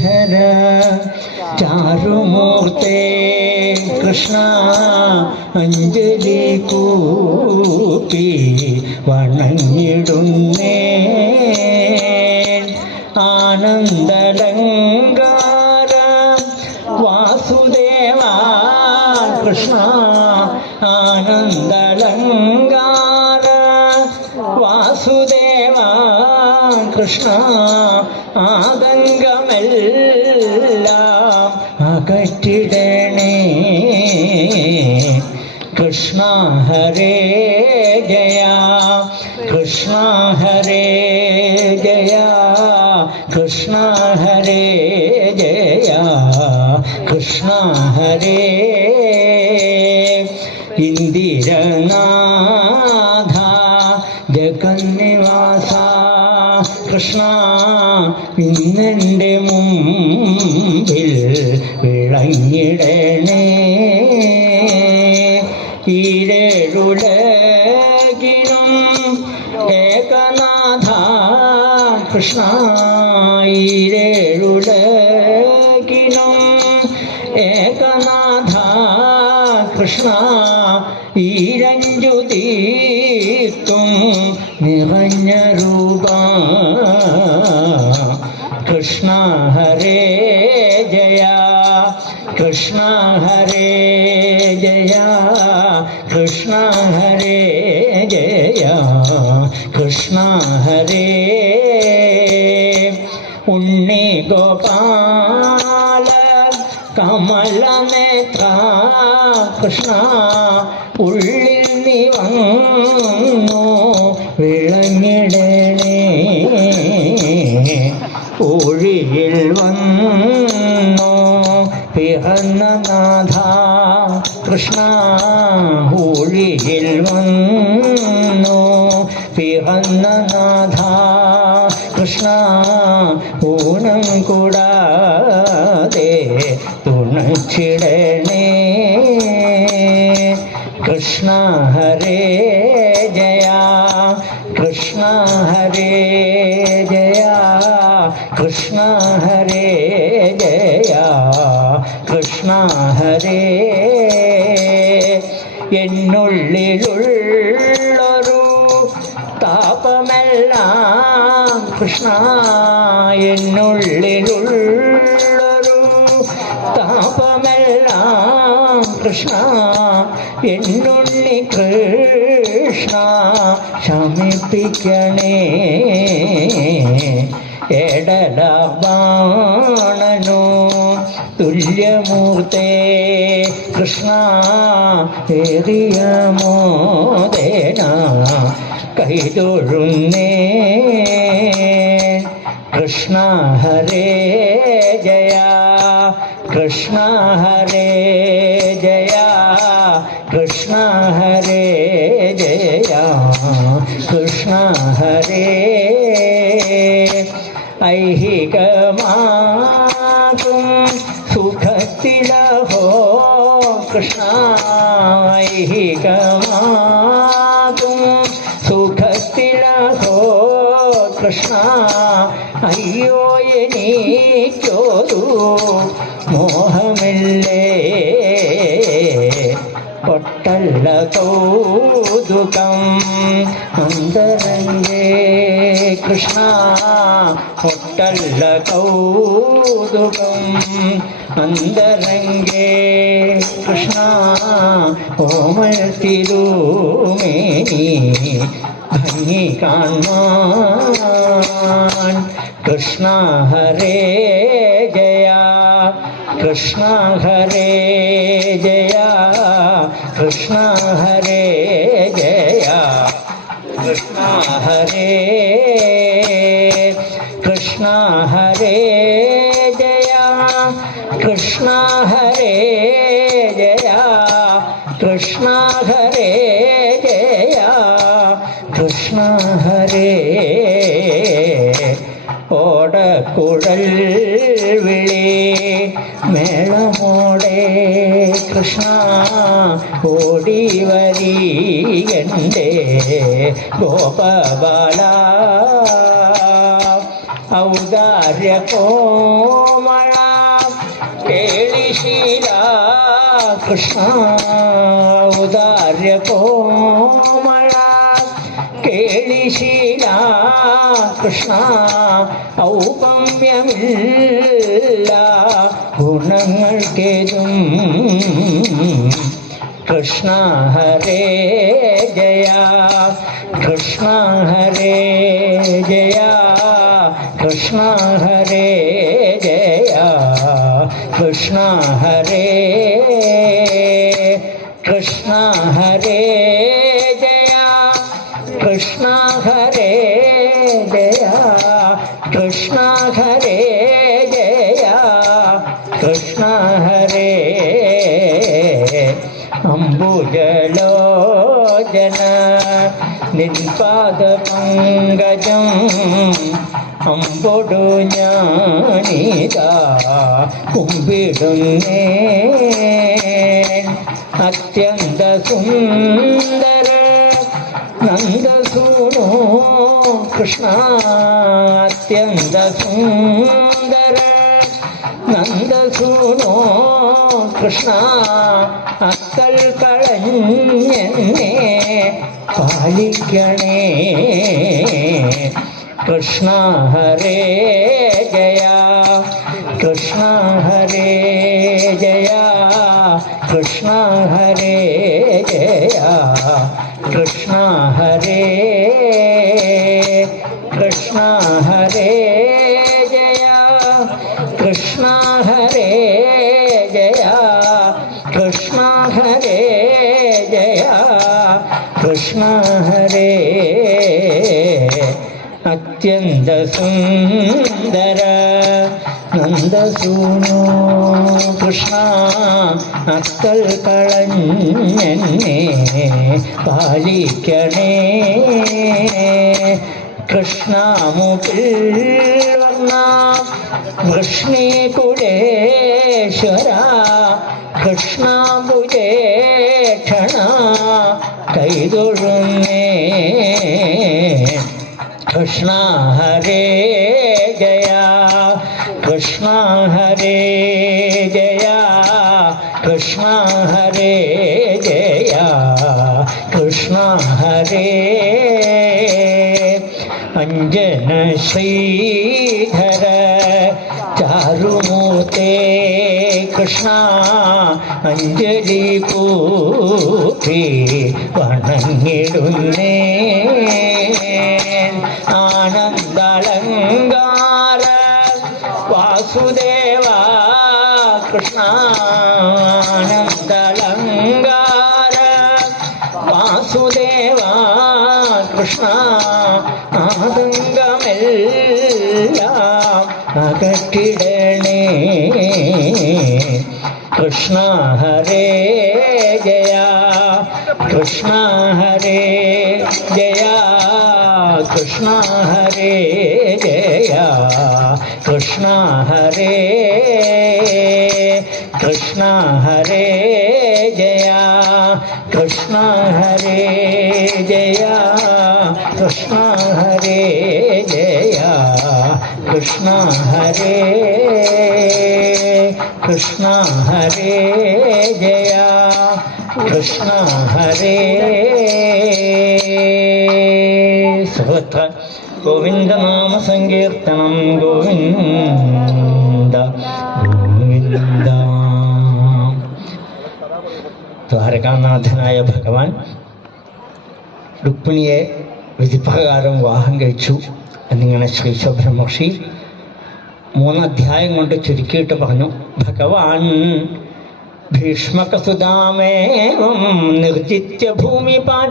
ശ്രീഹര ചാരുമൂർത്തേ കൃഷ്ണ അഞ്ജലി കൂപ്പി വണങ്ങിടുന്നേ ആനന്ദലങ്കാര വാസുദേവ കൃഷ്ണ ആനന്ദലങ്കാര വാസുദേവ കൃഷ്ണ ആതങ്കമെല്ലാം അകറ്റിടണേ കൃഷ്ണ ഹരേ ജയ കൃഷ്ണ ഹരേ ജയ കൃഷ്ണ ഹരേ ജയ കൃഷ്ണ ഹരേ ഇന്ദിരനാഥ ജഗന്നിവാസ കൃഷ്ണ ഇന്നെൻ്റെ മുമ്പിൽ വിളങ്ങിടണേ ഈരേഴുലകിനും ഏകനാഥ കൃഷ്ണ ഈരേഴുലകിനും ഏകനാഥ കൃഷ്ണ ഈരഞ്ചു തീർത്തും നിറഞ്ഞ രൂപ കൃഷ്ണ ഹരേ ജയ കൃഷ്ണ ഹരേ ജയ കൃഷ്ണ ഹരേ ജയ കൃഷ്ണ ഹരേ ഉണ്ണി ഗോപാല കമലനേത്ര കൃഷ്ണ ഉള്ളിൽ നീ വന്നു വിളങ്ങിടണേ ഒഴിയിൽ വന്നു പിറന്ന നാഥ കൃഷ്ണ ഒഴിയിൽ വന്നു പിറന്ന നാഥ കൃഷ്ണ ഊനം കൂടാതെ തുണച്ചിടണേ കൃഷ്ണ ഹരേ ജയ കൃഷ്ണ ഹരേ ജയ കൃഷ്ണ ഹരേ ജയ കൃഷ്ണ ഹരേ എന്നുള്ളിലുള്ളൊരു താപമെല്ലാം കൃഷ്ണ എന്നുള്ളിലുള്ളൊരു താപമെല്ലാം കൃഷ്ണ എന്നുണ്ണി കൃഷ്ണ ശമിപ്പിക്കണേ എടലബാണനു തുല്യമൂർത്തേ കൃഷ്ണ ഏറിയ മോദേന കൈതൊഴുന്നേ കൃഷ്ണ ഹരേ ജയ കൃഷ്ണ ഹരേ ജയ കൃഷ്ണ ഹരേ ജയ കൃഷ്ണ ഹരേ ഐഹികമാകും സുഖത്തിലഹോ കൃഷ്ണ ഐഹികമാകും സുഖത്തിലഹോ കൃഷ്ണ അയ്യോ എനിക്കൊരു മോഹമില്ലേ പൊട്ടല്ല കൗതുകം അന്തരംഗേ കൃഷ്ണ പൊട്ടല്ല കൗതുകം അന്തരംഗേ കൃഷ്ണ ഓമൽ തിരുമേനി ഭംഗി കാണാൻ കൃഷ്ണ ഹരേ ജയ കൃഷ്ണ ഹരേ ജയ കൃഷ്ണ ഹരേ ജയ കൃഷ്ണ ഹരേ കൃഷ്ണ ഹരേ ജയ കൃഷ്ണ ഹരേ ജയ കൃഷ്ണ ഹരേ ജയ കൃഷ്ണ ഹരേ ഓടക്കുഴൽ വിളി മേളമോടെ കൃഷ്ണ ഓടി വരീയൻ്റെ ഗോപബാല ഔദാര്യ കോമള കേളിശീല കൃഷ്ണ ഔദാര്യ കോമള കേളിശീല കൃഷ്ണ ഔപമ്യമില്ല ഗുണങ്ങൾക്കേതും കൃഷ്ണ ഹരേ ജയ കൃഷ്ണ ഹരേ ജയ കൃഷ്ണ ഹരേ ജയ കൃഷ്ണ ഹരേ കൃഷ്ണ ഹരേ ജയ കൃഷ്ണ ഹരേ ജയ കൃഷ്ണ ഹരേ ജയ കൃഷ്ണ ഹരേ അംബുജലോചന നിൻപാദപങ്കജം അമ്പൊടു ഞാനിതാ കുമ്പിടുന്നേ അത്യന്ത സുന്ദര നന്ദസൂനോ കൃഷ്ണ അത്യന്ത സുന്ദര നന്ദസൂനോ കൃഷ്ണ അക്കൽ കളഞ്ഞെന്നെ പാലിക്കണേ കൃഷ്ണ ഹരേ ജയ കൃഷ്ണ ഹരേ ജയ കൃഷ്ണ ഹരേ ജയ കൃഷ്ണ ഹരേ കൃഷ്ണ ഹരേ ജയ കൃഷ്ണ ഹരേ ജയ കൃഷ്ണ ഹരേ ജയ കൃഷ്ണ ഹരേ അത്യന്ത സുന്ദര നന്ദസൂനോ കൃഷ്ണ അക്കൽ കളഞ്ഞെന്നെ പാലിക്കണേ കൃഷ്ണമുകിൽ വർണ്ണ കൃഷ്ണേ കുലേശ്വര കൃഷ്ണാംബുജേക്ഷണ കൈതൊഴുന്നേ കൃഷ്ണ ഹരേ ജയ കൃഷ്ണ ഹരേ ജയ കൃഷ്ണ ഹരേ ജയ കൃഷ്ണ ഹരേ അഞ്ജന ശ്രീധര ചാരുമൂർത്തേ കൃഷ്ണ അഞ്ജലി പൂത്തി വണങ്ങിടുന്നേ ആനന്ദളങ്കാര വാസുദേവ കൃഷ്ണ ആനന്ദളങ്കാര വാസുദേവ കൃഷ്ണ ആതങ്കമെല്ലാം അകറ്റിടണേ കൃഷ്ണ ഹരേ ജയ കൃഷ്ണ ഹരേ ജയ കൃഷ്ണ ഹരേ ജയ കൃഷ്ണ ഹരേ കൃഷ്ണ ഹരേ ജയ കൃഷ്ണ ഹരേ ജയ കൃഷ്ണ ഹരേ ജയ കൃഷ്ണ ഹരേ കൃഷ്ണ ഹരേ ജയ കൃഷ്ണ ഹരേ സർവത്ര ഗോവിന്ദനാമ സങ്കീർത്തനം ഗോവിന്ദ ഗോവിന്ദ. ദ്വാരകാനാഥനായ ഭഗവാൻ രുക്മിണിയെ വിധിപ്രകാരം വിവാഹം കഴിച്ചു എന്നിങ്ങനെ ശ്രീ ശുബ്രഹ്മർഷി 3 അധ്യായം കൊണ്ട് ചുരുക്കിയിട്ട് പറഞ്ഞു. ഭഗവാൻ ഭീഷ്മകസുതാമേവം നിർജിത്യ ഭൂമിപാൻ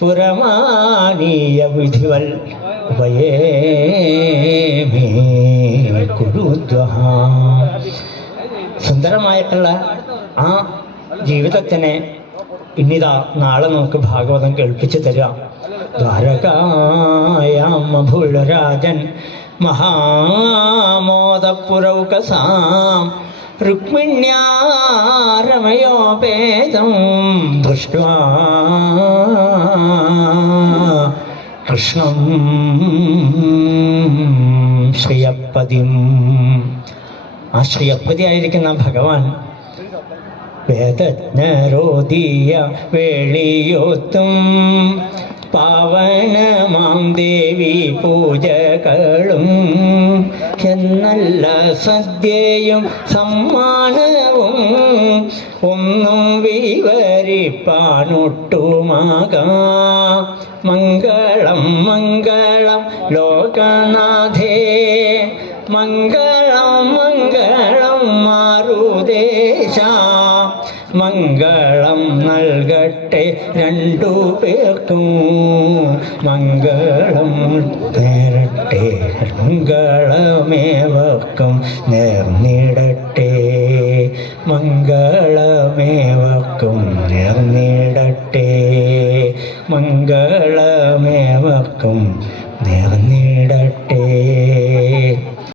പുരമാനീയ വിധിവൽ വയേമേ കുരുദ്വഹ. സുന്ദരമായിട്ടുള്ള ആ ജീവിതത്തിനെ ഇന്നിതാ നാളെ നമുക്ക് ഭാഗവതം കേൾപ്പിച്ചു തരാം. ദ്വാരകായാമഭുളരാജൻ മഹാമോദപുരൗകസാം രുക്മിണ്യാരമയോപേതം ദൃഷ്ട്വാ കൃഷ്ണം ശ്രീയപ്പതിം. ആ ശ്രീയപ്പതിയായിരിക്കുന്ന ഭഗവാൻ വേദജ്ഞരോദിയ വേളിയോത്തും പാവനമാം ദേവി പൂജകളും എന്നല്ല സദ്യയും സമ്മാനവും ഒന്നും വിവരിപ്പാനൊട്ടുമാകാം. മംഗളം മംഗളം ലോകനാഥേ, മംഗളം മംഗളം മാരുദേശ, മംഗളം നൽകട്ടെ രണ്ടു പേർക്കും, മംഗളം നേരട്ടെ മംഗളമേവർക്കും നേർന്നിടട്ടെ, മംഗളമേവർക്കും നേർന്നിടട്ടെ, മംഗളമേവർക്കും